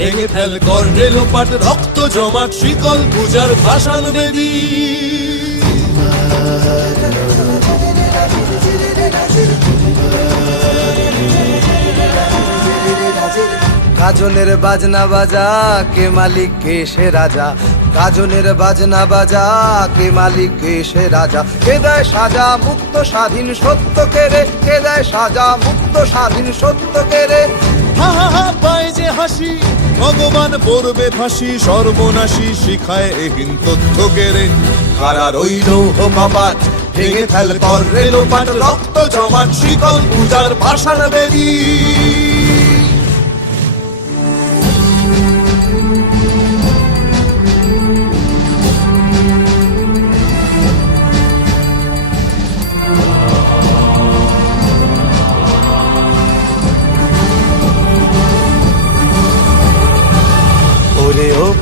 ভেঙে ফেল কর রেলোপাট রক্ত জমাট শিকল পূজার বেদী। গাজনের বাজনা বাজা কে মালিক কে সে রাজা? গাজনের বাজনা বাজা কে মালিক কে সে রাজা? কে দেয় সাজা মুক্ত স্বাধীন সত্য কে রে? কে দেয় সাজা মুক্ত স্বাধীন সত্য কে রে? হা হা হা পায় যে হাসি। ভগবান পড়বে ফাঁসি, সর্বনাশী শিখায় এহীন তথ্য কেড়ে কারা রইল কপাট ভেঙে ফেল কর রেলোপাট রক্ত জমান শিকল পূজার ভাষার বেরি।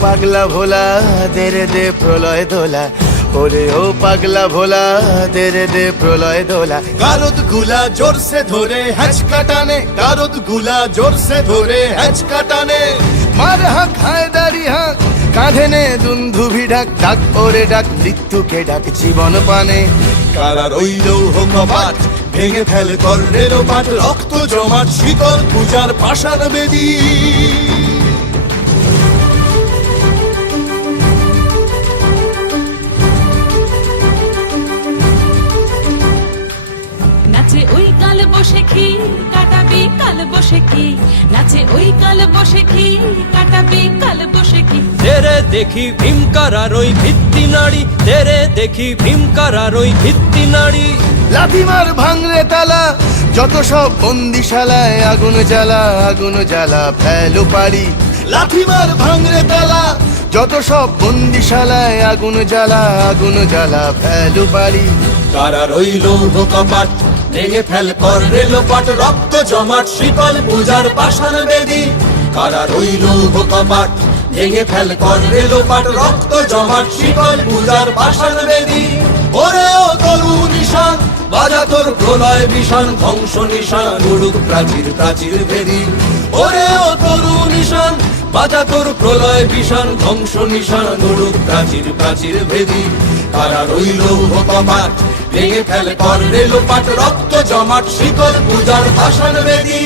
পাগলা ভোলা, দেরে দে প্রলয় দোলা। ওরে ও পাগলা ভোলা, দেরে দে প্রলয় দোলা। কারতগুলা জোরসে ধরে হ্যাচ কাটানে কারতগুলা জোরসে ধরে হ্যাচ কাটানে। মার হাক, হায় দাড়ি হাক, কাঁধে নে দুন্ধুভি ডাক ডাক ওরে ডাক মৃত্যুকে ডাক জীবন পানে। কারা রইল কপাট ভেঙে ফেল কর রেলোপাট রক্ত জমাট শিকল পূজার ভাষার বেদী। খি কাটাবি কাল বসে কি? নাচে ওই কাল বসে খি কাটাবি কাল বসে কি? তেরে দেখি ভীমকারার ওই ভিত্তি নাড়ি। তেরে দেখি ভীমকারার ওই ভিত্তি নাড়ি। লাথিমার ভাঙরে তালা যত সব বন্দিশালায় আগুন জ্বালা আগুন জ্বালা ফেলো পারি লাথিমার ভাঙরে তালা যত সব বন্দিশালায় আগুন জ্বালা আগুন জ্বালা ফেলো পারি কারা রইল কপাট ভেঙে ফেল কর রেলোপাট রক্ত জমাট শিকল পূজার পাষাণ বেদি। কারা রইল কপাট ভেঙে ফেল কর রেলোপাট রক্ত জমাট শিকল পূজার পাষাণ বেদি। ওরে ও তরু নিশান, বাজা তোর প্রলয় বিষান, ধ্বংস নিশান, উড়ুক প্রাচীর প্রাচীর ভেদি ওরে ও তরু নিশান, বাজা তোর প্রলয় বিষান, ধ্বংস নিশান, উড়ুক প্রাচীর প্রাচীর ভেদি কারা রইল কপাট ভেঙে ফেলে কর রেলপাট রক্ত জমাট, শিকল পূজার ভাষণ বেদি।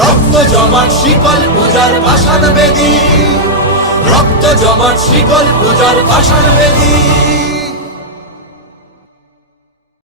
রক্ত জমাট, শিকল পূজার ভাষণ বেদি। রক্ত জমাট, শিকল পূজার ভাষণ বেদী।